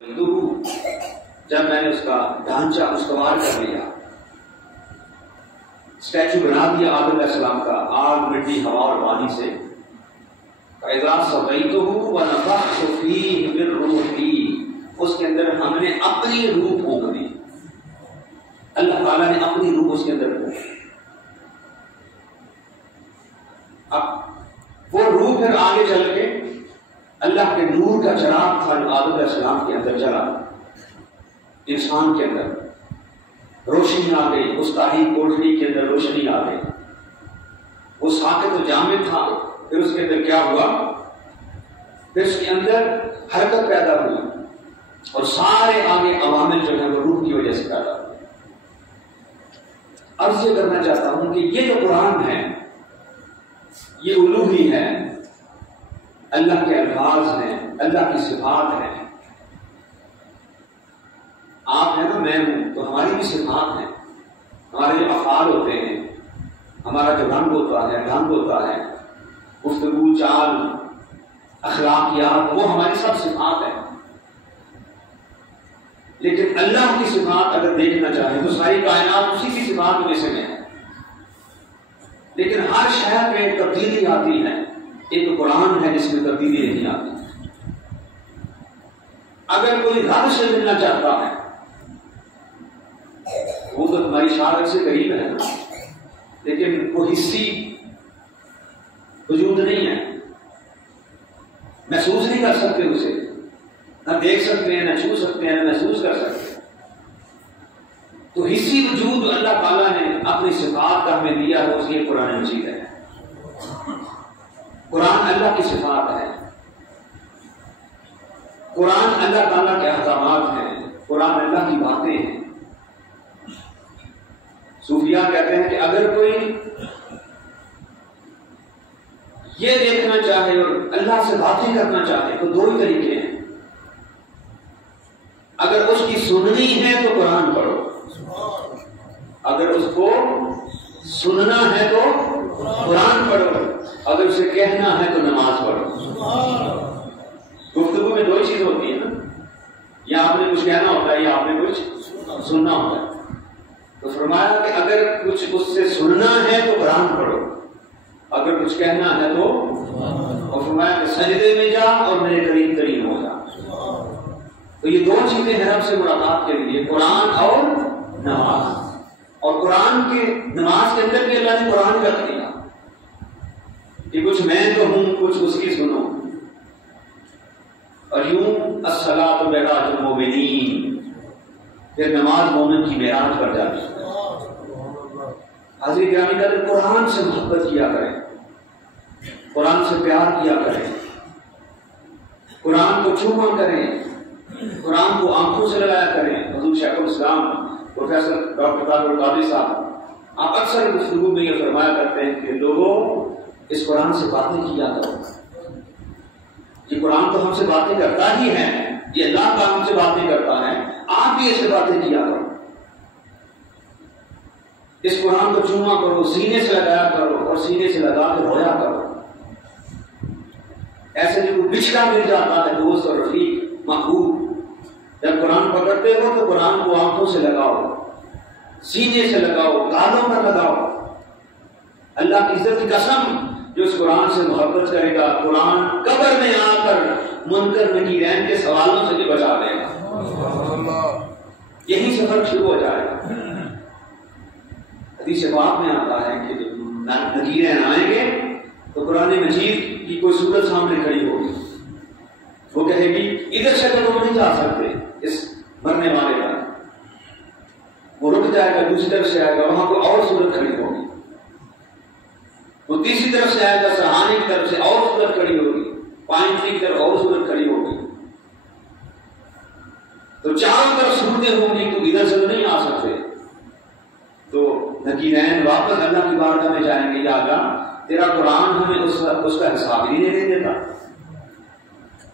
جب میں نے اس کا ڈھانچہ استوار کر لیا، اسٹیچو بنا دیا آدم علیہ السلام کا، آگ مٹی ہوا اور پانی سے، فَإِذَا صَوَّيْتُهُ وَنَفَخْتُ فِيهِ مِن رُّوحِي، اس کے اندر ہم نے اپنی روح پھونک دی، اللہ تعالیٰ نے اپنی روح اس کے اندر پھونک دی۔ اب وہ روح پھر آگے چل کے اللہ کے نور کا چراغ تھا جو آدم علیہ السلام کے اندر جلا، انسان کے اندر روشنی آ گئی، اس تاریخ کوٹڑی کے اندر روشنی آ گئی، وہ ساکت و جامد تھا، پھر اس کے اندر کیا ہوا، پھر اس کے اندر حرکت پیدا ہوئی اور سارے آگے عوامل جو ہے وہ روح کی وجہ سے پیدا ہوئے۔ عرض یہ کرنا چاہتا ہوں کہ یہ جو قرآن ہے یہ الوہی ہے، اللہ کے الفاظ ہیں، اللہ کی صفات ہیں۔ آپ ہیں نا، میں ہوں، تو ہماری بھی صفات ہیں، ہمارے جو افعال ہوتے ہیں، ہمارا جو رنگ ہوتا ہے، گفتگو، چال، اخلاقیات، وہ ہماری سب صفات ہیں۔ لیکن اللہ کی صفات اگر دیکھنا چاہیں تو ساری کائنات اسی کی صفات میں سے ہے، لیکن ہر شہر میں تبدیلی آتی ہے، ایک قرآن ہے جس میں تبدیلی نہیں آتی۔ اگر کوئی رب سے ملنا چاہتا ہے وہ تو ہماری شارک سے قریب ہے، لیکن وہ حصی وجود نہیں ہے، محسوس نہیں کر سکتے اسے، نہ دیکھ سکتے ہیں، نہ چھو سکتے ہیں، نہ محسوس کر سکتے ہیں۔ تو حصی وجود اللہ تعالیٰ نے اپنی صفات کا ہمیں دیا ہے، اس لیے قرآن مجید ہے۔ قرآن اللہ کی صفات ہے، قرآن اللہ تعالیٰ کے احکامات ہیں، قرآن اللہ کی باتیں ہیں۔ صوفیاء کہتے ہیں کہ اگر کوئی یہ دیکھنا چاہے اور اللہ سے باتیں کرنا چاہے تو دو ہی طریقے ہیں، اگر اس کی سننی ہے تو قرآن پڑھو، اگر اس کو سننا ہے تو قرآن پڑھو، اگر اسے کہنا ہے تو نماز پڑھو۔ گفتگو میں دو چیز ہوتی ہے نا، یا آپ نے کچھ کہنا ہوتا ہے یا آپ نے کچھ سننا ہوتا ہے۔ تو فرمایا کہ اگر کچھ اس سے سننا ہے تو قرآن پڑھو، اگر کچھ کہنا ہے تو، اور فرمایا کہ سجدے میں جا اور میرے قریب ترین ہو جا۔ تو یہ دو چیزیں ہیں رب سے ملاقات کے لیے، قرآن اور نماز۔ اور قرآن کے نماز کے اندر بھی اللہ نے قرآن رکھ دیا کہ کچھ میں تو ہوں، کچھ اس کی سنو، اور یوں الصلاۃ معراج المومنین، پھر نماز مومن کی معراج پر جاتی ہے۔ حاضر گرامی قدر، قرآن سے محبت کیا کریں، قرآن سے پیار کیا کریں، قرآن کو چوما کریں، قرآن کو آنکھوں سے لگایا کریں۔ حضور شیخ الاسلام پروفیسر ڈاکٹر طارق القادری صاحب آپ اکثر گفتگو میں یہ فرمایا کرتے ہیں کہ لوگوں اس قرآن سے باتیں کیا کرو، یہ قرآن تو ہم سے باتیں کرتا ہی ہے، یہ اللہ کا ہم سے باتیں کرتا ہے، آپ بھی ایسے باتیں کیا کرو، اس قرآن کو چوما کرو، سینے سے لگایا کرو اور سینے سے لگا کے رویا کرو۔ ایسے جو بچھڑا مل جاتا ہے دوست اور رفیق محبوب، جب قرآن پکڑتے ہو تو قرآن کو آنکھوں سے لگاؤ، سینے سے لگاؤ، گالوں پر لگاؤ۔ اللہ کی عزت کی قسم، جو اس قرآن سے محبت کرے گا، قرآن قبر میں آ کر منکر نکیرین کے سوالوں سے بھی بچا لے گا، یہی سفر شروع ہو جائے گا۔ حدیث پاک میں آتا ہے کہ جب نکیرین آئیں گے تو قرآن مجید کی کوئی صورت سامنے کھڑی ہوگی، وہ کہے گی ادھر سے تو نہیں جا سکتے اس مرنے والے کا، وہ رک جائے گا، دوسری طرف سے آئے گا، وہاں کوئی اور صورت کھڑی ہوگی، وہ تیسری طرف سے آئے گا، سرحانے کی طرف سے اور صورت کھڑی ہوگی، پائنٹری کی طرف اور صورت کھڑی ہوگی، تو چاروں طرف صورتیں ہوں گی، تو ادھر سے نہیں آ سکتے۔ تو نکیرین واپس اللہ کی بارگاہ میں جائیں گے، یا اللہ تیرا قرآن ہمیں اس کا حساب ہی نہیں دیتا،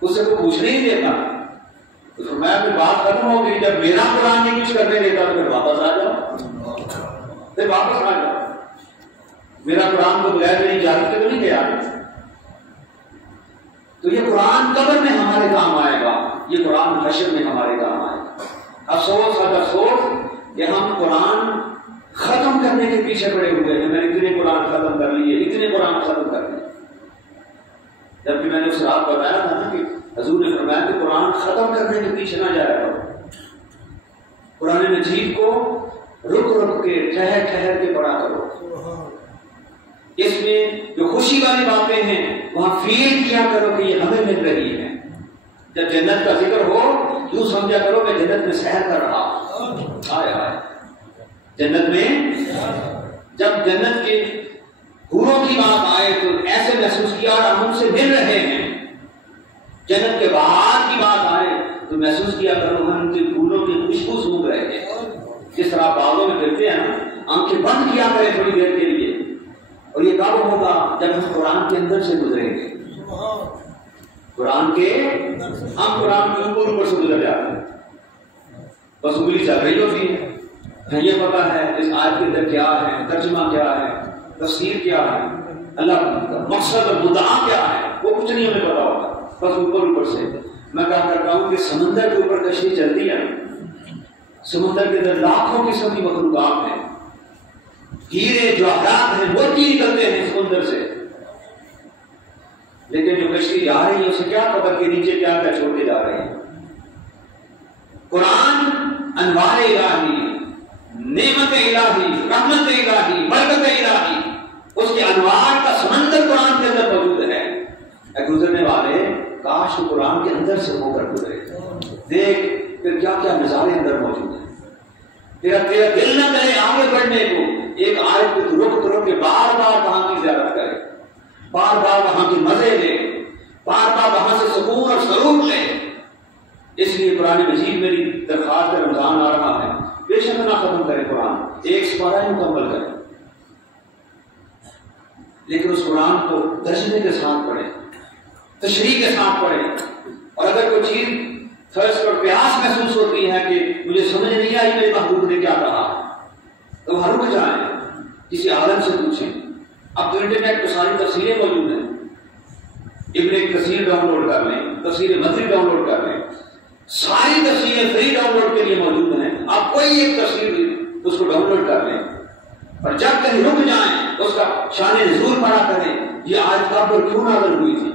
اس سے کوئی پوچھ نہیں دیتا۔ تو فرمایا پھر بات ختم ہو گئی، جب میرا قرآن نہیں کچھ کرنے دیتا تو پھر واپس آ جاؤ، پھر واپس آ جاؤ، میرا قرآن کو بغیر میری اجازت کے تو نہیں گیا۔ تو یہ قرآن قبر میں ہمارے کام آئے گا، یہ قرآن حشر میں ہمارے کام آئے گا۔ افسوس کہ ہم قرآن ختم کرنے کے پیچھے پڑے ہوئے ہیں۔ میں نے اتنے قرآن ختم کر لیے، اتنے قرآن ختم کر لیے، جبکہ میں نے اس رات بتایا تھا نا کہ حضور نے فرمایا کہ قرآن ختم کرنے کے پیچھے نہ جایا کرو، قرآن مجید کو رک رک کے ٹھہر ٹھہر کے پڑھا کرو، اس میں جو خوشی والی باتیں ہیں وہاں فیل کیا کرو کہ یہ ہمیں مل رہی ہے۔ جب جنت کا ذکر ہو یوں سمجھا کرو کہ جنت میں سیر کر رہا ہوں۔ آئے آئے جنت میں جب جنت کے حوروں کی بات آئے تو ایسے محسوس کیا اور ہم سے مل رہے ہیں۔ جنت کے باہر کی بات آئے تو محسوس کیا کرو ہم ان کے پھولوں کی خوشبو سونگ رہے ہیں۔ جس طرح باغوں میں پھرتے ہیں نا، آنکھیں بند کیا کریں تھوڑی دیر کے لیے، اور یہ کب ہوگا جب ہم قرآن کے اندر سے گزریں گے، قرآن کے ہم قرآن کے اوپر اوپر سے گزر جاتے ہیں، بس انگلی چل رہی ہوتی ہے، یہ پتا ہے اس آیت کے اندر کیا ہے، ترجمہ کیا ہے، تفسیر کیا ہے، اللہ کا مقصد اور مدعا کیا ہے، وہ کچھ نہیں ہمیں پتا ہوتا، بس اوپر اوپر سے۔ میں کہا کرتا ہوں کہ سمندر کے اوپر کشتی چلتی ہے، سمندر کے اندر لاکھوں قسم کی مخلوقات ہیں، ہیرے جواہرات ہیں، موتی نکلتے ہیں سمندر سے، لیکن جو کشتی جا رہی ہے اسے کیا پتا کہ نیچے کیا کیا چھوڑ کے جا رہے ہیں۔ قرآن انوار الہی، نعمت الہی، رحمت الہی، برکت الہی، اس کے انوار کا سمندر قرآن کے اندر موجود ہے۔ گزرنے والے کاش قرآن کے اندر سے ہو کر گزرے، دیکھ پھر کیا کیا نظارے اندر موجود ہیں۔ تیرا دل نہ کرے آگے بڑھنے کو، ایک آیت کو تو رک رک کے بار بار وہاں کی زیارت کرے، بار بار وہاں کے مزے لے، بار بار وہاں سے سکون اور سرور لے۔ اس لیے قرآن مجید میری درخواست ہے، رمضان آ رہا ہے، بے شک نہ ختم کرے قرآن، ایک سپارہ ہی مکمل کرے، لیکن اس قرآن کو ترجمے کے ساتھ پڑھے، تشریح کے ساتھ پڑھے، اور اگر کوئی چیز تھرسٹ اور پیاس محسوس ہوتی ہے کہ مجھے سمجھ نہیں آئی میرے محبوب نے کیا کہا، تو وہاں رک جائیں، کسی عالم سے پوچھیں۔ اب تو انٹرنیٹ پہ ساری تفسیریں موجود ہیں، ابن کثیر ڈاؤن لوڈ کر لیں، تفسیر مدری ڈاؤن لوڈ کر لیں، ساری تفسیریں فری ڈاؤن لوڈ کے لیے موجود ہیں۔ آپ کوئی ایک تفسیر اس کو ڈاؤن لوڈ کر لیں، اور جب کہیں رک جائیں تو اس کا شان نزول پڑھا کریں، یہ آیت کب اور کیوں نازل ہوئی تھی،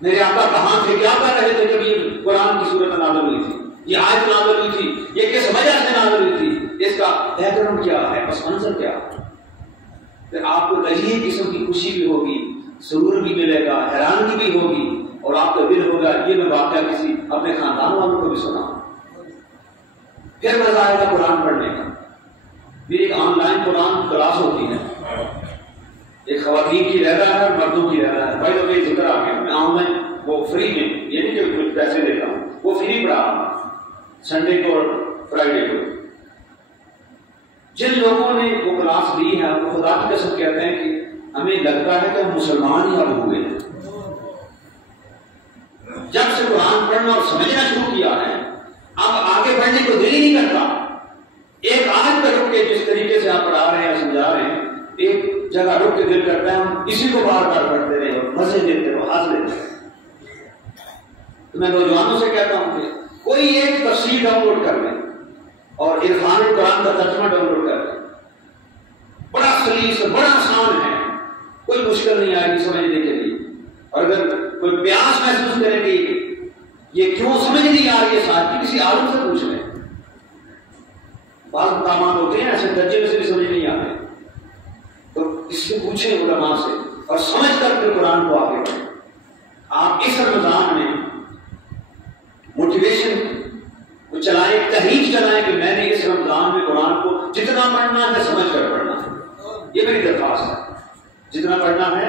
میرے آقا کہاں تھے، کیا کر رہے تھے جب یہ قرآن کی صورت نازل ہوئی تھی، یہ آیت نازل ہوئی تھی، یہ کس وجہ سے نازل ہوئی تھی، اس کا بیک گراؤنڈ کیا ہے، پس منظر کیا ہے۔ پھر آپ کو عجیب قسم کی خوشی بھی ہوگی، سرور بھی ملے گا، حیرانگی بھی ہوگی، اور آپ کا دل ہوگا یہ میں واقعہ کسی اپنے خاندان والوں کو بھی سنا۔ پھر مزہ آئے گا قرآن پڑھنے کا۔ میری ایک آن لائن قرآن کلاس ہوتی ہے، ایک خواتین کی رہتا ہے اور مردوں کی رہتا ہے، بھائی تو یہ ذکر آ گیا، میں آن لائن وہ فری میں، یہ نہیں کہ کچھ پیسے دیتا ہوں، وہ فری پڑھا سنڈے کو اور فرائیڈے کو۔ جن لوگوں نے وہ کلاس لی ہے وہ خدا کی قسم کہتے ہیں کہ ہمیں لگتا ہے کہ ہم مسلمان ہی اب ہوئے ہیں۔ جب سے قرآن پڑھنا اور سمجھنا شروع کیا ہے اب آگے بڑھنے کو دل ہی نہیں کرتا۔ ایک آیت پہ رک کے جس طریقے سے آپ پڑھا رہے ہیں سمجھا رہے ہیں، ایک جگہ رک کے دل کرتا ہے ہم اسی کو بار بار پڑھتے رہے اور مزے لیتے رہو، ہاتھ لیتے رہے۔ تو میں نوجوانوں سے کہتا ہوں کہ کوئی ایک تفسیر ڈاؤن لوڈ کر لیں اور عرفان القرآن کا ترجمہ ڈاؤن لوڈ کر لیں، بڑا سلیس بڑا آسان ہے، کوئی مشکل نہیں آئے گی سمجھنے کے لیے۔ اور اگر کوئی پیاس محسوس کرے کہ یہ کیوں سمجھ نہیں آ رہی ہے ساتھ، کسی عالم سے پوچھ لیں۔ بعض مقامات ہوتے ہیں ایسے درجے سے بھی سمجھ نہیں آتے، تو اس سے پوچھیں علماء سے اور سمجھ کر پھر قرآن کو آگے بڑھیں۔ آپ اس رمضان میں موٹیویشن کو چلائیں، تحریک چلائیں کہ میں نے اس رمضان میں قرآن کو جتنا پڑھنا ہے سمجھ کر پڑھنا ہے، یہ میری درخواست ہے۔ جتنا پڑھنا ہے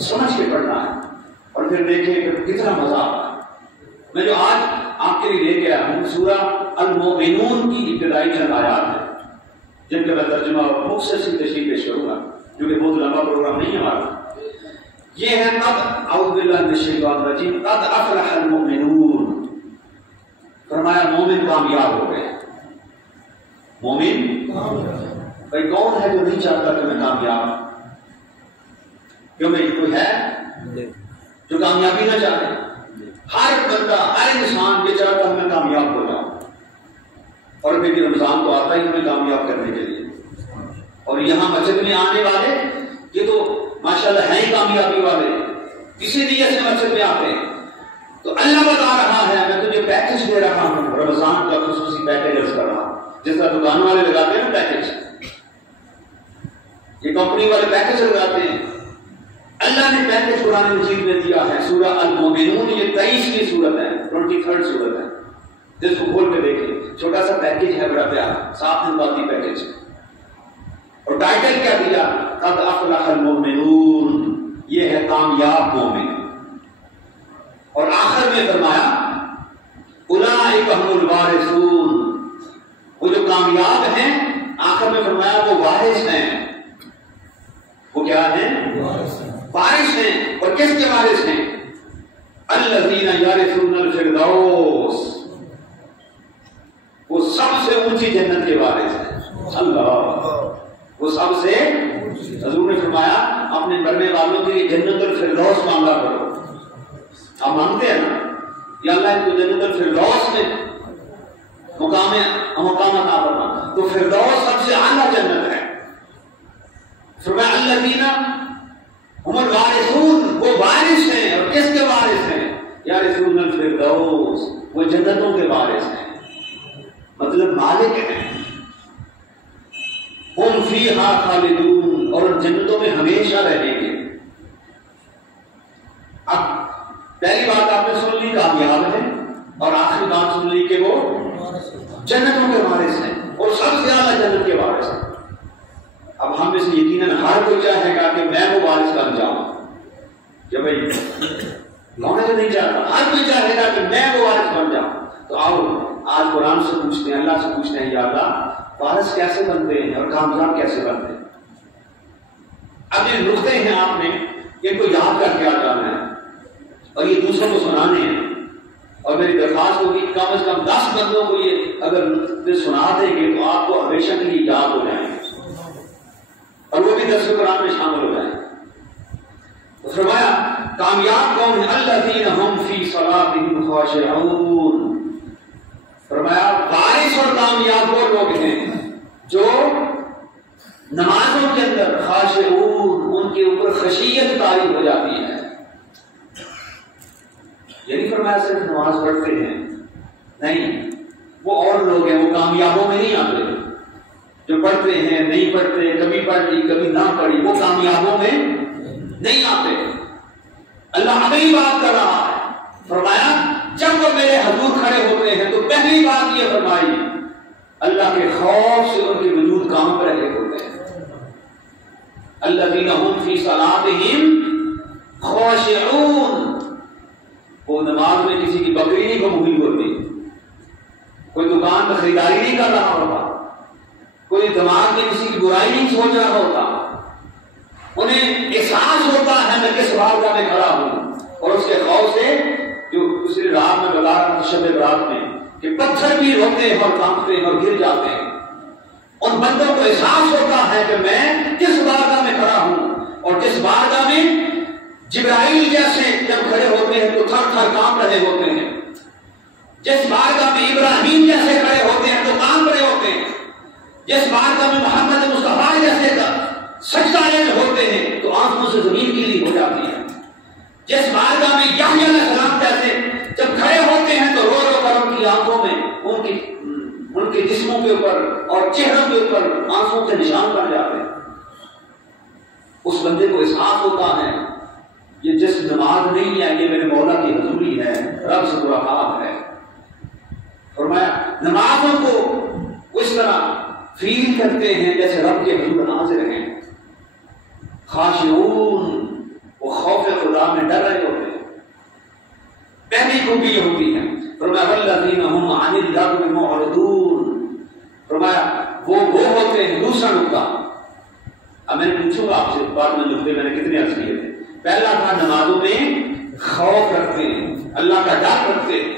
سمجھ کے پڑھنا ہے، اور پھر دیکھیں کہ کتنا مزہ آتا ہے۔ میں جو آج آپ کے لیے لے کے آیا ہوں سورہ المؤمنون کی ابتدائی چند آیات ہیں، جن کا میں ترجمہ مختصر تشریح پیش کروں گا، جو کہ بہت لمبا پروگرام نہیں ہے ہمارا۔ یہ ہے قد اعوذ باللہ من الشیطان الرجیم، قد افلح المؤمنون، فرمایا مومن کامیاب ہو گئے۔ مومن بھائی کون ہے جو نہیں چاہتا کہ میں کامیاب ہوں؟ کیوں بھائی کوئی ہے جو کامیابی نہ چاہے؟ ہر بندہ ہر انسان یہ چاہتا ہے میں کامیاب ہو جاؤں، اور پھر رمضان تو آتا ہی ہمیں کامیاب کرنے کے لیے. اور یہاں مسجد میں آنے والے یہ تو ماشاءاللہ ہیں ہی کامیابی والے، کسی نیت سے مسجد میں آتے ہیں. تو اللہ بتا رہا ہے میں تجھے پیکج دے رہا ہوں، رمضان کا خصوصی پیکج کر رہا ہوں. جس طرح دکان والے لگاتے ہیں نا پیکج، یہ کمپنی والے پیکج لگاتے ہیں. اللہ نے پیکج قرآن مجید میں دیا ہے. سورہ المومنون یہ 23ویں سورت ہے، 23rd سورت ہے، جس کو کھول کے دیکھیں. چھوٹا سا پیکج ہے، بڑا پیارا 7 نمبر پیکج. اور ٹائٹل کیا دیا؟ قد افلح المؤمنون، یہ ہے کامیاب مومن. اور آخر میں فرمایا اولئک هم الوارثون، وہ جو کامیاب ہیں آخر میں فرمایا وہ وارث ہیں. وہ کیا ہیں؟ وارث ہیں. اور کس کے وارث ہیں؟ الذین یرثون الفردوس، وہ سب سے اونچی جنت کے وارث ہیں. اللہ، وہ سب سے، حضور نے فرمایا اپنے مرنے والوں کے لیے جنت الفردوس مانگا کرو. آپ مانگتے ہیں نا یا اللہ ان کو جنت الفردوس میں مقام عطا فرما، تو فردوس سب سے اعلیٰ جنت ہے. فرمایا الذین هم الوارثون، وہ وارث ہیں. اور کس کے وارث ہیں؟ یرثون الفردوس، وہ جنتوں کے وارث ہیں، مطلب مالک ہیں. ہم فیہا خالدون، اور جنتوں میں ہمیشہ رہیں گے. اب پہلی بات آپ نے سن لی کامیاب ہے، اور آخری بات سن لی کہ وہ جنتوں کے وارث ہیں اور سب سے اعلیٰ جنت کے وارث ہیں. اب ہم میں سے یقیناً ہر کوئی چاہے گا کہ میں وہ وارث بن جاؤں. کہ بھائی لونا نہیں چاہتا، ہر کوئی چاہے گا کہ میں وہ وارث بن جاؤں. تو آؤ آج قرآن سے پوچھتے ہیں، اللہ سے پوچھتے ہیں، یا اللہ وارث کیسے بنتے ہیں اور کامیاب کیسے بنتے ہیں. اب یہ نقطے ہیں آپ نے ان کو یاد کر کے آ جانا ہے اور یہ دوسروں کو سنانے ہیں. اور میری درخواست ہوگی کم از کم 10 بندوں کو یہ اگر سنا دیں گے تو آپ کو ہمیشہ کے لیے یاد ہو جائیں گے اور وہ بھی درس قرآن میں شامل ہو جائیں. تو فرمایا کامیاب کون ہے؟ الذین هم فی صلاتهم خاشعون. فرمایا وارث اور کامیاب وہ لوگ ہیں جو نمازوں کے اندر خاشعون، ان کے اوپر خشیت طاری ہو جاتی ہے. یعنی فرمایا صرف نماز پڑھتے ہیں نہیں، وہ اور لوگ ہیں، وہ کامیابوں میں نہیں آتے. جو پڑھتے ہیں نہیں پڑھتے، کبھی پڑھ لی کبھی نہ پڑھی، وہ کامیابوں میں نہیں آتے. اللہ اگلی بات کر رہا ہے. فرمایا جب وہ میرے حضور کھڑے ہوتے ہیں تو پہلی بات یہ فرمائی اللہ کے خوف سے ان کے وجود کام پر رہے ہوتے ہیں. الذین هم فی صلاتهم خاشعون، وہ نماز میں کسی کی بکری نہیں گم ہوئی ہوتی، کوئی دکان میں خریداری نہیں کر رہا ہوتا، کوئی دماغ میں کسی کی برائی نہیں سوچ رہا ہوتا. انہیں احساس ہوتا ہے میں کس بارگاہ میں کھڑا ہوں. اور اس کے خوف سے جو دوسری رات میں بتا رہا تھا شب برات میں کہ پتھر بھی روتے ہیں اور کانپتے ہیں اور گر جاتے ہیں. ان بندوں کو احساس ہوتا ہے کہ میں کس بارگاہ میں کھڑا ہوں، اور جس بارگاہ میں جبرائیل جیسے جب کھڑے ہوتے ہیں تو تھر تھر کانپ رہے ہوتے ہیں، جس بارگاہ میں ابراہیم جیسے کھڑے ہوتے ہیں تو کانپ رہے ہوتے ہیں، جس بارگاہ میں محمد مصطفیٰ جیسے سجدہ ہوتے ہیں تو آنکھوں سے زمین گیلی ہو جاتی ہے، جس بارگاہ میں یحییٰ علیہ السلام جیسے جب کھڑے ہوتے ہیں تو رو رو کر ان کی آنکھوں میں ان کے جسموں کے اوپر اور چہروں کے اوپر آنسوں کے نشان پڑ جاتے ہیں. اس بندے کو احساس ہوتا ہے یہ جس نماز نہیں ہے یہ میرے مولا کی حضوری ہے، رب سے ملاقات ہے. فرمایا نمازوں کو اس طرح فیل کرتے ہیں جیسے رب کے حضور حاضر ہیں. خاشعون، وہ خوف خدا میں ڈر رہے ہوتے ہیں. پہلی خوبی یہ ہوتی ہے فرمایا والذین هم عن اللغو معرضون. فرمایا وہ ہوتے ہیں. دوسرا نقطہ اب میں نے پوچھوں گا آپ سے، بعد میں نقطے میں نے کتنے عرض کیے تھے. پہلا تھا نمازوں میں خوف رکھتے ہیں، اللہ کا ڈر رکھتے ہیں.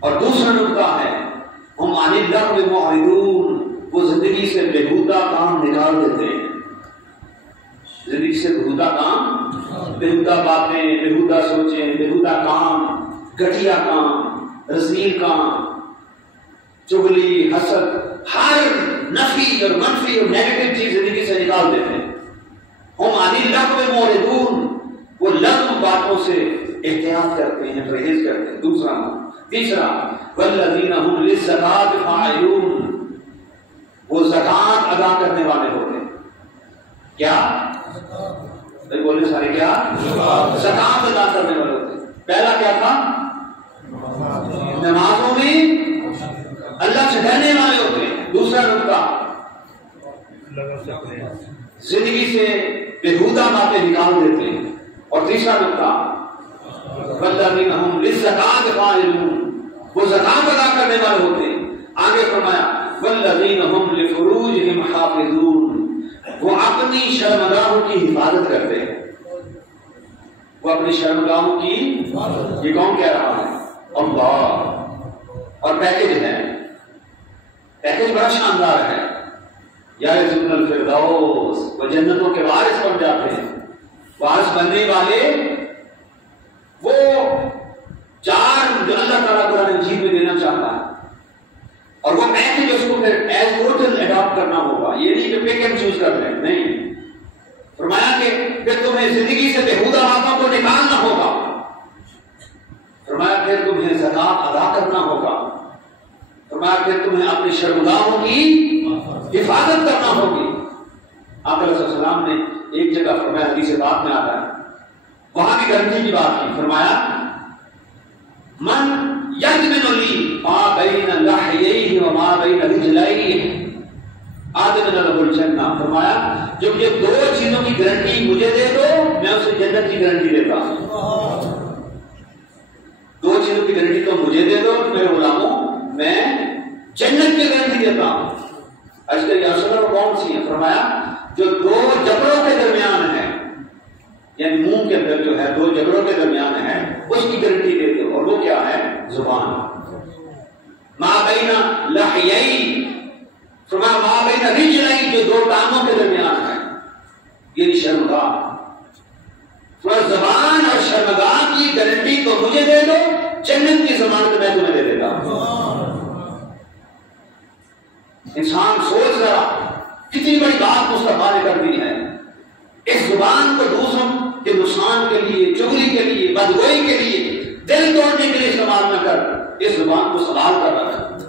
اور دوسرا نقطہ ہے ہم عن اللغو معرضون، وہ زندگی سے بےہودہ کام نکال دیتے ہیں. زندگی سے بےہودہ کام، بےہودہ باتیں، بےہودہ سوچیں، بےہودہ کام، گھٹیا کام، رذیل کام، چغلی، حسد، ہر نفی اور منفی اور نیگیٹو چیز زندگی سے نکال دیتے ہیں۔ ہم عن اللغو معرضون، وہ لغو باتوں سے احتیاط کرتے ہیں، پرہیز کرتے ہیں۔ تیسرا والذین هم للزکاۃ فاعلون، وہ زکات ادا کرنے والے ہوتے ہیں۔ کیا بولے سارے؟ کیا زکات ادا کرنے والے ہوتے ہیں۔ پہلا کیا تھا؟ نمازوں میں اللہ سے ڈرنے والے ہوتے ہیں۔ دوسرا نقطہ زندگی سے بےہودہ باتیں نکال دیتے ہیں۔ اور تیسرا نقطہ والذین هم للزکاۃ فاعلون، وہ زکات ادا کرنے والے ہوتے ہیں۔ آگے فرمایا والذین هم لفروجهم حافظون، وہ اپنی شرمگاہوں کی حفاظت کرتے ہیں۔ وہ اپنی شرمگاہوں کی، یہ کون کہہ رہا ہے؟ اللہ۔ اور پیکج ہے، پیکج بڑا شاندار ہے، یارثون الفردوس، وہ جنتوں کے وارث بن جاتے ہیں۔ وارث بننے والے وہ چار جو اللہ تعالیٰ قرآن مجید میں دینا چاہتا ہے، اور وہ پیکج اس کو پھر ایز ٹوٹل اڈاپٹ کرنا ہوگا۔ یہ نہیں کہ پک اینڈ چوز کر لیں، نہیں۔ فرمایا کہ پھر تمہیں زندگی سے بےہودہ باتوں کو نکالنا ہوگا، فرمایا پھر تمہیں زکات ادا کرنا ہوگا، فرمایا پھر تمہیں اپنی شرمگاہوں کی حفاظت کرنا ہوگی۔ آپ علیہ السلام نے ایک جگہ فرمایا، حدیث بات میں آتا ہے، وہاں بھی گارنٹی کی بات کی، فرمایا من یضمن لی ما بین لحییہ وما بین رجلیہ آدم له الجنہ، فرمایا جو یہ دو چیزوں کی گارنٹی مجھے دے دو میں اسے جنت کی گارنٹی دیتا ہوں۔ دو چیزوں کی گارنٹی تو مجھے دے دو میرے غلاموں، میں جنت کی گارنٹی دیتا ہوں۔ اچھا یہ اصل کون سی ہے؟ فرمایا جو دو جبڑوں کے درمیان ہے، یعنی منہ کے اندر جو ہے دو جبڑوں کے درمیان ہے، اس کی گارنٹی دے دو، اور وہ کیا ہے؟ زبان۔ ما بین لحیی، فرمایا ما بین رجلین، جو دو ٹانگوں کے درمیان ہے، یہ شرمگاہ۔ فرمایا زبان اور شرمگاہ کی گارنٹی تو مجھے دے دو، جنت کی ضمانت میں تمہیں دے دیتا ہوں۔ انسان سوچ رہا کتنی بڑی بات مصطفیٰ نے کر دی ہے۔ اس زبان کو دوسروں کے نقصان کے لیے، چغلی کے لیے، بدگوئی کے لیے، دل توڑنے کے لیے استعمال نہ کر، اس زبان کو سنبھال کر رکھ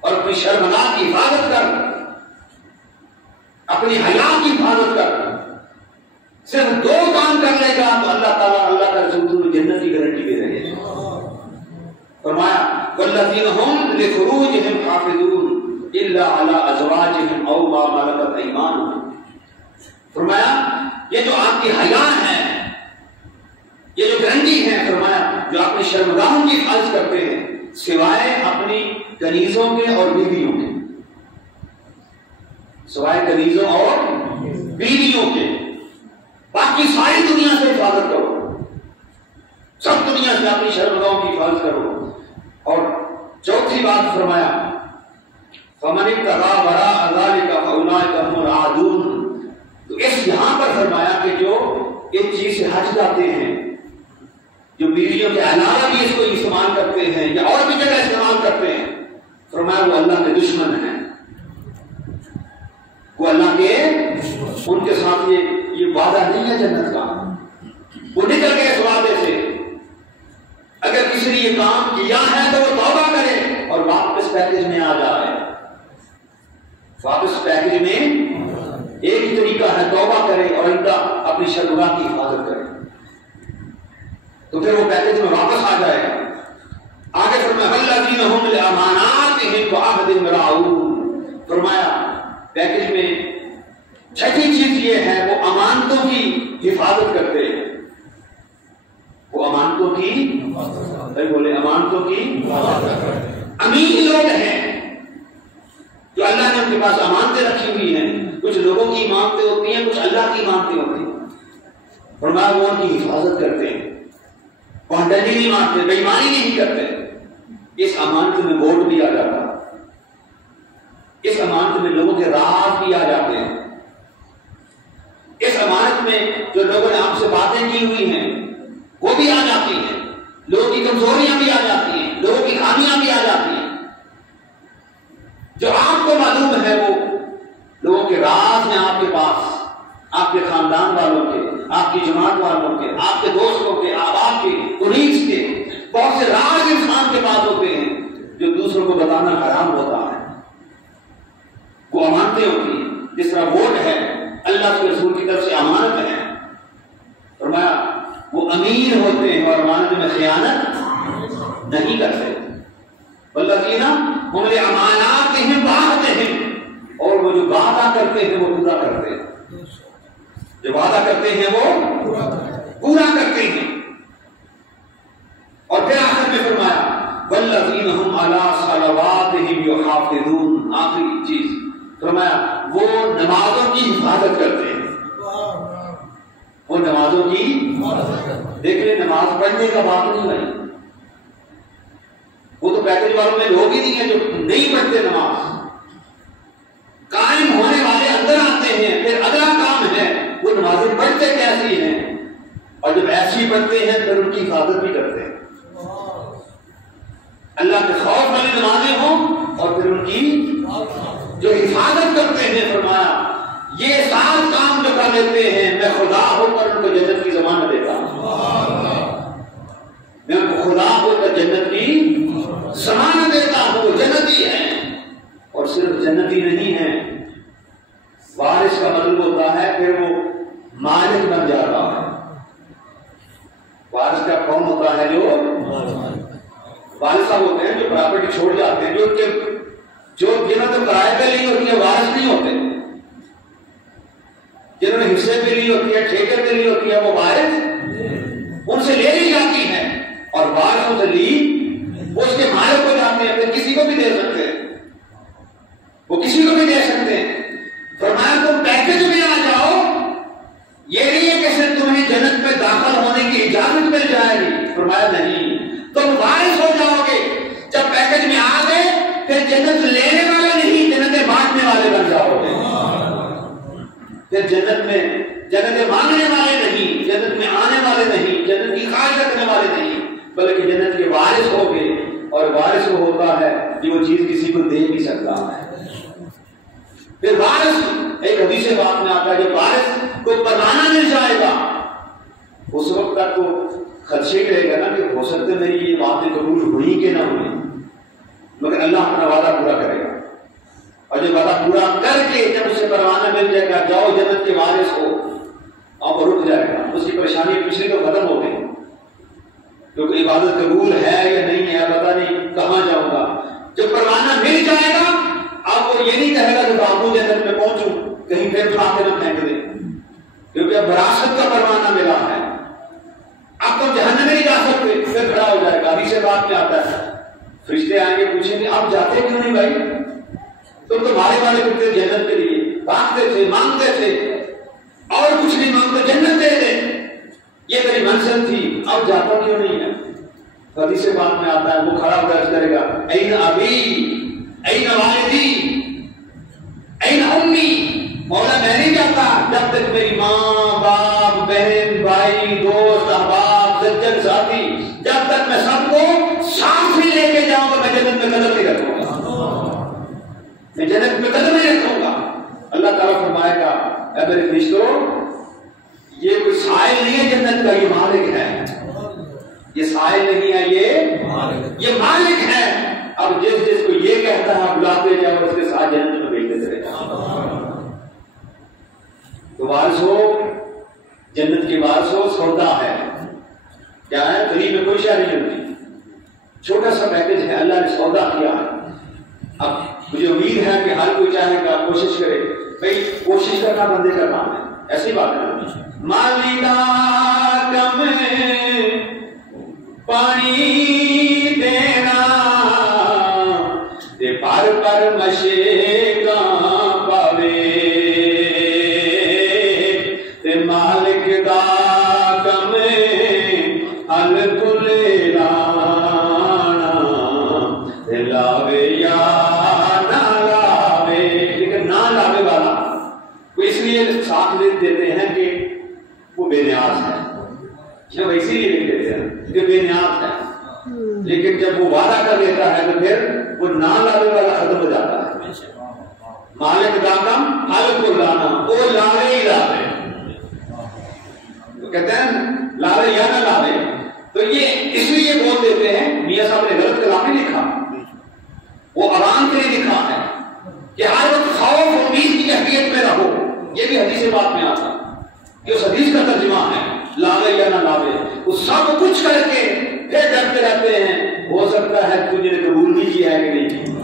اور اپنی شرمگاہ کی حفاظت کر، اپنی حیا کی حفاظت کر۔ صرف دو کام کر لے گا تو اللہ تعالیٰ، اللہ کا رسول تمہیں جنت کی گارنٹی دے رہے ہیں۔ فرمایا والذین هم لفروجهم حافظون الا علی ازواجهم او ما ملکت ایمانهم، فرمایا یہ جو آپ کی حیا ہے، یہ جو گارنٹی ہے، فرمایا جو اپنی شرمگاہوں کی حفاظت کرتے ہیں سوائے اپنی کنیزوں کے اور بیویوں کے، سوائے کنیزوں اور بیویوں کے، باقی ساری دنیا سے حفاظت کرو، سب دنیا سے اپنی شرمگاہوں کی حفاظت کرو۔ اور چوتھی بات فرمایا فمن ابتغى وراء ذلك فاولئك هم العادون، تو اس یہاں پر فرمایا کہ جو اس چیز سے ہٹ جاتے ہیں، جو بیویوں کے علاوہ بھی اس کو استعمال کرتے ہیں یا اور بھی جگہ استعمال کرتے ہیں، فرمایا وہ اللہ کے دشمن ہیں، وہ اللہ کے، ان کے ساتھ یہ وعدہ نہیں ہے جنت کا، وہ نکل گئے اس وعدے سے۔ اگر کسی نے یہ کام کیا ہے تو وہ توبہ کرے اور واپس پیکج میں آ جائے۔ واپس پیکج میں ایک ہی طریقہ ہے، توبہ کرے اور اپنی شرمگاہ کی حفاظت کرے، تو پھر وہ پیکج میں واپس آ جائے گا۔ آگے فرمایا والذین هم لاماناتهم وعهدهم راعون، فرمایا پیکج میں چھٹی چیز یہ ہے وہ امانتوں کی حفاظت کرتے ہیں، وہ امانتوں کی، بولے امانتوں کی، امین لوگ ہیں جو اللہ نے ان کے پاس امانتیں رکھی ہوئی ہیں۔ کچھ لوگوں کی امانتیں ہوتی ہیں، کچھ اللہ کی امانتیں ہوتی ہیں، فرمایا وہ ان کی حفاظت کرتے ہیں، پانڈلی نہیں مانتے، بےایمانی نہیں کرتے۔ اس امانت میں ووٹ بھی آ جاتا ہے، اس امانت میں لوگوں کے راز بھی آ جاتے ہیں، اس امانت میں باتیں کی ہوئی ہیں وہ بھی آ جاتی ہیں، لوگوں کی کمزوریاں بھی آ جاتی ہیں، لوگوں کی خامیاں بھی آ جاتی ہیں۔ جو آپ کو معلوم ہے وہ لوگوں کے راز ہیں آپ کے پاس، آپ کے خاندان والوں کے، آپ کی جماعت والوں کے، آپ کے دوستوں کے، احباب کے، قریش کے، بہت سے راز انسان کے پاس ہوتے ہیں جو دوسروں کو بتانا حرام ہوتا ہے۔ وہ امانتیں ہوتی ہیں، جس طرح ووٹ ہے اللہ کے رسول کی طرف سے امانت ہے، فرمایا وہ امین ہوتے ہیں اور امانت میں خیانت نہیں کرتے۔ والذین هم لأماناتهم وعهدهم، اور وہ جو وعدہ کرتے ہیں وہ پورا کرتے ہیں، جو وعدہ کرتے ہیں وہ پورا کرتے ہیں۔ اور پھر آخر میں فرمایا والذین هم علی صلواتهم یحافظون، آخری چیز فرمایا وہ نمازوں کی حفاظت کرتے ہیں، وہ نمازوں کی دیکھ لیں، نماز پڑھنے کا بات نہیں بھائی، وہ تو پیکج والوں میں لوگ ہی نہیں ہیں جو نہیں پڑھتے نماز، قائم ہونے والے اندر آتے ہیں، پھر اگلا کام ہے وہ نمازیں پڑھتے کیسی ہیں، اور جب ایسی پڑھتے ہیں پھر ان کی حفاظت بھی کرتے ہیں، اللہ کے خوف والی نمازیں ہوں اور پھر ان کی جو حفاظت کرتے ہیں۔ فرمایا یہ 7 کام جو کر لیتے ہیں میں خدا ہو کر ان کو جنت کی ضمانت دیتا ہوں، میں ان کو خدا ہو کر جنت کی ضمانت دیتا ہوں، جنتی ہیں۔ اور صرف جنتی نہیں ہے، وارث کا مطلب ہوتا ہے پھر وہ مالک بن جاتا ہے۔ وارث کا کون ہوتا ہے؟ جو وارث ہوتے ہیں جو پراپرٹی چھوڑ جاتے ہیں، جو جنہوں نے کرائے پہ لی ہوتی ہے وارث نہیں ہوتے، جنہوں نے حصے پہ لی ہوتی ہے، ٹھیکے پہ لی ہوتی ہے، وہ وارث ان سے لے لی جاتی ہے، اور وارثوں سے لی وہ اس کے مالک ہو جاتے ہیں، پھر کسی کو بھی دے سکتے ہیں، وہ کسی کو بھی دے سکتے ہیں۔ فرمایا تم پیکج میں آ جاؤ، یہ نہیں ہے کہ صرف تمہیں جنت میں داخل ہونے کی اجازت مل جائے گی، فرمایا نہیں، تم وارث ہو جاؤ گے۔ جب پیکج میں آ گئے پھر جنت لینے والے نہیں، جنت بانٹنے والے بن جاؤ گے، پھر جنت مانگنے والے نہیں، جنت میں آنے والے نہیں، جنت کی خواہش رکھنے والے نہیں، بلکہ جنت کے وارث ہو گے۔ اور وارث وہ ہوتا ہے کہ وہ چیز کسی کو دے بھی سکتا ہے۔ پھر وارث ایک حدیث بات میں آتا ہے جب وارث کو پروانہ مل جائے گا اس وقت تک تو خدشے رہے گا نا کہ ہو سکتا ہے میری یہ باتیں قبول ہوئی کہ نہ ہوئی، مگر اللہ اپنا وعدہ پورا کرے گا، اور جب وعدہ پورا کر کے جب اسے پروانہ مل جائے گا جاؤ جنت کے وارث ہو، اب رک جائے گا، اس کی پریشانی پچھلی تو ختم ہو گئی، کیونکہ عبادت قبول ہے یا نہیں ہے پتہ نہیں کہاں جاؤں گا۔ جب پروانہ مل جائے گا اب وہ یہ نہیں کہے گا کہ بابو جنت میں پہنچوں کہیں پھر اٹھا کے نہ پھینک دے، کیونکہ اب وراثت کا پروانہ ملا ہے، اب تم جہنم میں نہیں جا سکتے، پھر کھڑا ہو جائے گا۔ ابھی سے بات میں آتا ہے فرشتے آئیں گے پوچھیں گے آپ جاتے کیوں نہیں بھائی، تم تو مارے والے کرتے جنت کے لیے، بھاگتے تھے، مانگتے تھے، اور کچھ نہیں مانگتے، جنت دے دے، یہ میری منزل تھی، اب جاتا کیوں نہیں ہے؟ حدیث سے بات میں آتا ہے وہ کھڑا ہو کر کرے گا این ابی این والدی این امی، مولا میں نہیں جاتا جب تک میری ماں باپ بہن بھائی دوست احباب سجن ساتھی جب تک میں سب کو ساتھ میں لے کے جاؤں گا میں جنت میں قدم نہیں رکھوں گا، میں جنت میں قدم نہیں رکھوں گا۔ اللہ تعالیٰ فرمائے گا اے میرے فرشتوں یہ کوئی سائل نہیں ہے جنت کا، یہ مالک ہے، یہ سائل نہیں ہے، یہ مالک ہے۔ اب جس کو یہ کہتا ہے بلاتے جاؤ اس کے ساتھ جنت میں بھیج دیتے رہے۔ تو وارث ہو جنت کی وارث ہو، سودا ہے، کیا ہے؟ فری میں کوئی شے نہیں ہوتی، چھوٹا سا پیکج ہے، اللہ نے سودا کیا ہے۔ اب مجھے امید ہے کہ ہر کوئی چاہے گا کوشش کرے، بھائی کوشش کرنا بندے کا کام ہے، ایسی بات ہے۔ مالکا کم پانی دینا تے پر مشیکا پاوے تے مالک دا کم ال کل لانا تے لاوے یا نہ لاوے، لیکن نہ لاوے والا وہ اس لیے ساتھ دیتے ہیں کہ وہ بے نیاز ہے، وہ نہ لاوے والا ختم ہو جاتا ہے. مالک داکم حل کو لانا وہ لاوے ہی لاوے. تو کہتے ہیں لاوے یا نہ لاوے. تو یہ اس لیے بول دیتے ہیں میاں صاحب نے غلط کلام نہیں لکھا, وہ عوام کے لیے لکھا ہے کہ ہر وقت خوف امید کی کیفیت میں رہو. یہ بھی حدیث بات میں آتا, یہ اس حدیث کا ترجمہ ہے لاوے یا نہ لاوے. وہ سب کچھ کر کے پھر ڈرتے رہتے ہیں ہو سکتا ہے تجھے نے قبول نہیں کیا ہے کہ نہیں.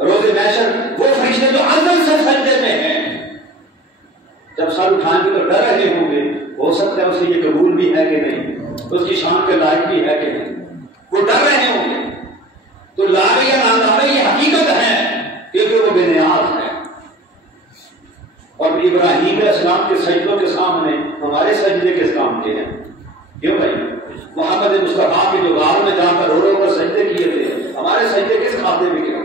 روز محشر وہ فرشتے جو اندر سے سجدے میں ہیں جب سر اٹھائیں گے تو ڈر رہے ہوں گے ہو سکتا ہے اسے یہ قبول بھی ہے کہ نہیں, اس کی شان کے لائق بھی ہے کہ نہیں, وہ ڈر رہے ہوں گے. تو لاوے یا نہ لاوے یہ حقیقت ہے کیونکہ وہ بے نیاز ہے. اور ابراہیم علیہ السلام کے سجدوں کے سامنے ہمارے سجدے کس کام کے ہیں؟ کیوں بھائی؟ محمد مصطفیٰ کے جو غار میں جا کر رو رو کر سجدے کیے تھے, ہمارے سجدے کس کھاتے میں کیا؟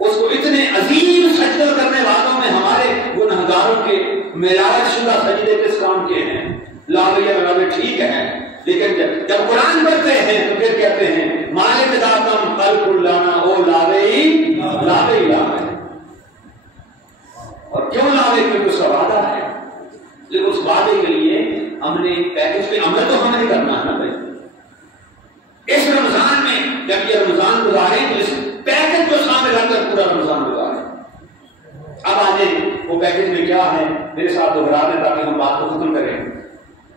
اس کو اتنے عظیم سجدے کرنے والوں میں ہمارے گنہگاروں کے معراج شدہ سجدے کس کام کے ہیں؟ لاوے یا لاوے ٹھیک ہے, لیکن جب قرآن پڑھتے ہیں تو پھر کہتے ہیں مالک داکم خلق لانا او لاوے ہی لاوے. اور کیوں لاوے؟ کیونکہ اس کا وعدہ ہے. لیکن اس وعدے کے لیے ہم نے پیکج پہ عمل تو ہمیں نہیں کرنا ہے نا بھائی. اس رمضان میں جب یہ رمضان گزارے تو اس پیکج کو سامنے رکھ کر پورا رمضان گزارے. اب آج وہ پیکج میں کیا ہے میرے ساتھ دوہرا دیں تاکہ ہم بات کو ختم کریں.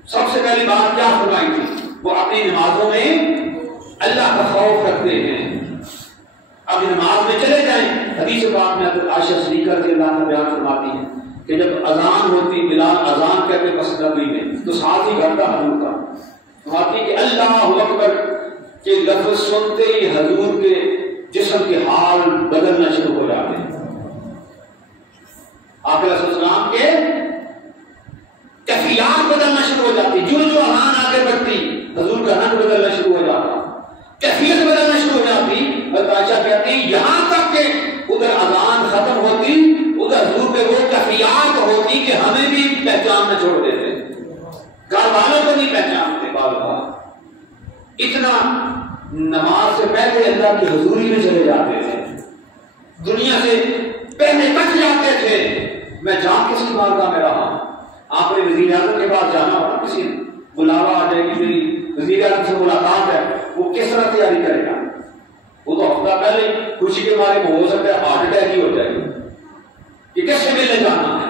سب سے پہلی بات کیا فرمائی تھی؟ وہ اپنی نمازوں میں اللہ کا خوف رکھتے ہیں. اب نماز میں چلے جائیں, حدیث پاک میں حضرت عائشہ صدیقہ رضی اللہ عنہا بیان فرماتی ہیں کہ جب اذان ہوتی بلال اذان کہتے پس نبی میں تو ساتھ ہی گھر کا حضور کا فرماتی کہ اللہ اکبر کے لفظ سنتے ہی حضور کے جسم کے حال بدلنا شروع ہو جاتے ہیں. آپ علیہ السلام کے کیفیات بدلنا شروع ہو جاتی, جو اذان آگے بڑھتی حضور کا رنگ بدلنا شروع ہو جاتا, کیفیت بدلنا شروع ہو جاتی. عائشہ کہتی ہیں یہاں تک کہ ادھر اذان ختم ہوتی ادھر حضور پہ وہ کیفیات ہوتی کہ ہمیں بھی پہچاننا چھوڑ دیتے, گھر والوں کو نہیں پہچانتے. بار بار اتنا نماز سے پہلے اللہ کی حضوری میں چلے جاتے تھے, دنیا سے پہلے کٹ جاتے تھے. میں جان کسی بارگاہ میں رہا, آپ نے وزیر اعظم کے پاس جانا ہو, کسی بلاوا آ جائے گی میری وزیر اعظم سے ملاقات ہے, وہ کس طرح تیاری کرے گا؟ وہ تو ہفتہ پہلے خوشی کے مارے کو ہو سکتا ہے ہارٹ اٹیک ہی ہو جائے گی کہ کس سے ملنے جانا ہے.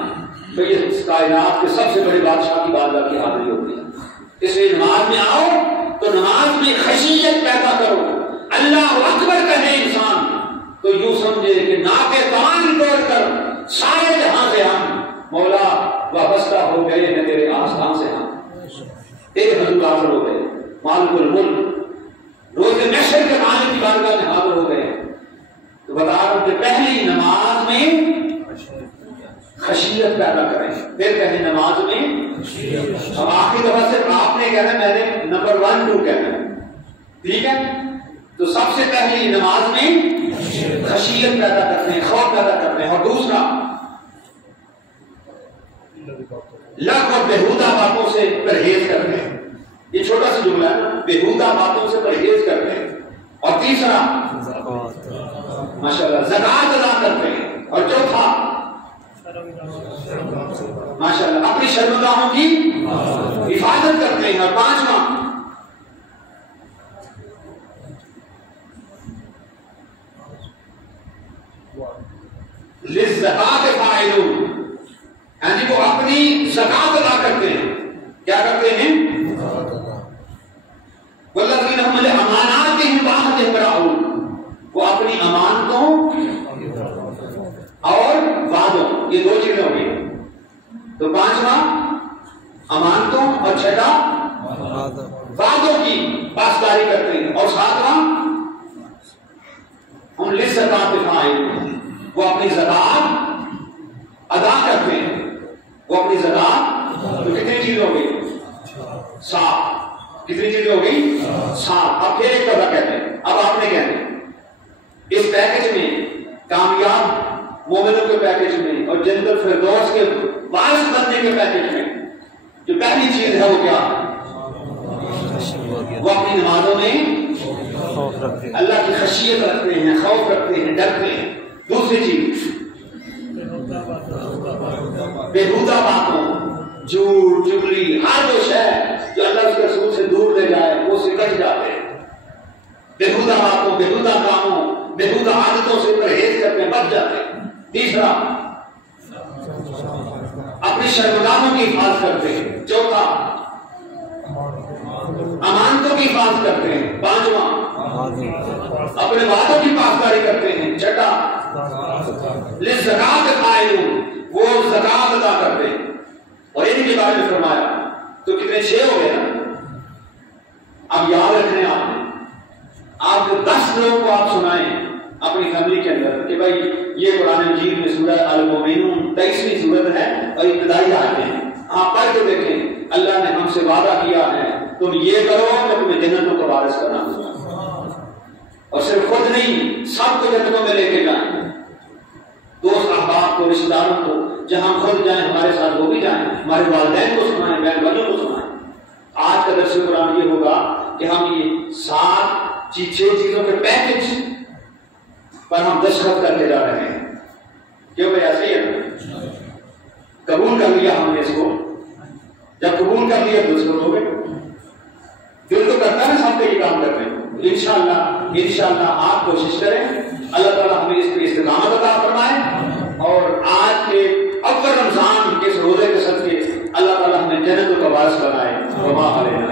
تو یہ کائنات کے سب سے بڑے بادشاہ کی بارگاہ کی حاضری ہوتی ہے. اس لیے نماز میں آؤ تو نماز میں خشیت پیدا کرو. اللہ اکبر کہے انسان تو یوں سمجھے کہ ناکے کان توڑ کر سارے جہاں سے ہم مولا وابستہ ہو گئے ہیں تیرے آستان سے, ہم تیرے حضور حاضر ہو گئے. مالک الملک روز محشر کے مالک کی بارگاہ میں حاضر ہو گئے. تو بتا رہا ہوں کہ پہلی نماز میں خشیت پیدا کریں, پھر کہیں نماز میں. اب آخری دفعہ صرف آپ نے کہنا, میں نے نمبر 1 2 کہنا, ٹھیک ہے؟ تو سب سے پہلی نماز میں خشیت پیدا کرتے ہیں, خوف پیدا کرتے ہیں. اور دوسرا لغو اور بےہودہ باتوں سے پرہیز کرتے ہیں. یہ چھوٹا سا جملہ ہے نا, بےہودہ باتوں سے پرہیز کرتے ہیں. اور تیسرا ماشاءاللہ زکات ادا کرتے ہیں. اور چوتھا ماشاءاللہ اپنی شرمگاہوں کی حفاظت کرتے ہیں. اور پانچواں للزکات فاعلون, یعنی وہ اپنی زکات ادا کرتے ہیں. کیا کرتے ہیں؟ والذین هم لأماناتهم وعهدهم راعون, وہ اپنی امانتوں اور وعدوں, یہ دو چیزیں ہو گئی. تو پانچواں امانتوں اور چھٹا وعدوں کی پاسداری کرتے ہیں. اور ساتواں ہم للزکات فاعلون, وہ اپنی زکات ادا کرتے ہیں. وہ اپنی زکات تو کتنی چیزیں ہو گئی؟ 7. کتنی چیزیں ہو گئی؟ 7. اب پھر ایک دفعہ کہتے ہیں. اب آپ نے کہتے ہیں اس پیکج میں, کامیاب مومنوں کے پیکج میں اور جنت الفردوس کے وارث بننے کے پیکج میں جو پہلی چیز ہے وہ کیا؟ وہ اپنی نمازوں میں اللہ کی خشیت رکھتے ہیں، خوف رکھتے ہیں، ڈرتے ہیں۔ دوسری چیز بےہودہ باتوں، جھوٹ چگلی، ہر وہ شے جو اللہ اس کے رسول سے دور لے جائے وہ سے کٹ جاتے ہیں۔ بےہودہ باتوں، بےہودہ کاموں، بےہودہ عادتوں سے پرہیز کرتے ہیں، بچ جاتے ہیں۔ تیسرا اپنی شرمگاہوں کی حفاظت کرتے ہیں۔ چوتھا امانتوں کی حفاظت کرتے ہیں۔ پانچواں اپنے وعدوں کی پاسداری کرتے ہیں۔ چھٹا للزکات قائلون، وہ زکات ادا کرتے ہیں۔ اور ان کے بارے میں فرمایا تو کتنے 6 ہو گئے نا؟ اب یاد رکھنے آپ کو 10 لوگوں کو آپ سنائیں اپنی فیملی کے اندر کہ بھائی یہ قرآن مجید میں سورہ المومنون 23ویں سورت ہے اور ابتدائی آیتیں ہیں، آپ پڑھ کے دیکھیں اللہ نے ہم سے وعدہ کیا ہے تم یہ کرو کہ تمہیں جنتوں کا وارث کرنا ہوگا، اور صرف خود نہیں سب کو جنتوں میں لے کے جائیں، دوست احباب کو، رشتہ داروں کو، جہاں خود جائیں ہمارے ساتھ وہ بھی جائیں، ہمارے والدین کو سنائیں، بہن بھائیوں کو سنائیں۔ آج کا درس قرآن یہ ہوگا کہ ہم یہ 6 چیزوں کے پیکج پر ہم دستخط کر کے جا رہے ہیں۔ کیوں بھائی ایسے ہی ہے؟ قبول کر لیا ہم نے اس کو، جب قبول کر لیا تو اس کو ہو گئے، دل تو کرتا ہے سب کے یہ کام کرتے ہیں۔ انشاءاللہ آپ کوشش کریں، اللہ تعالیٰ ہمیں اس پہ استقامت عطا فرمائے، اور آج کے اول رمضان کے اس روزے کے صدقے اللہ تعالیٰ ہمیں جنتوں کا وارث بنائے۔ وما علینا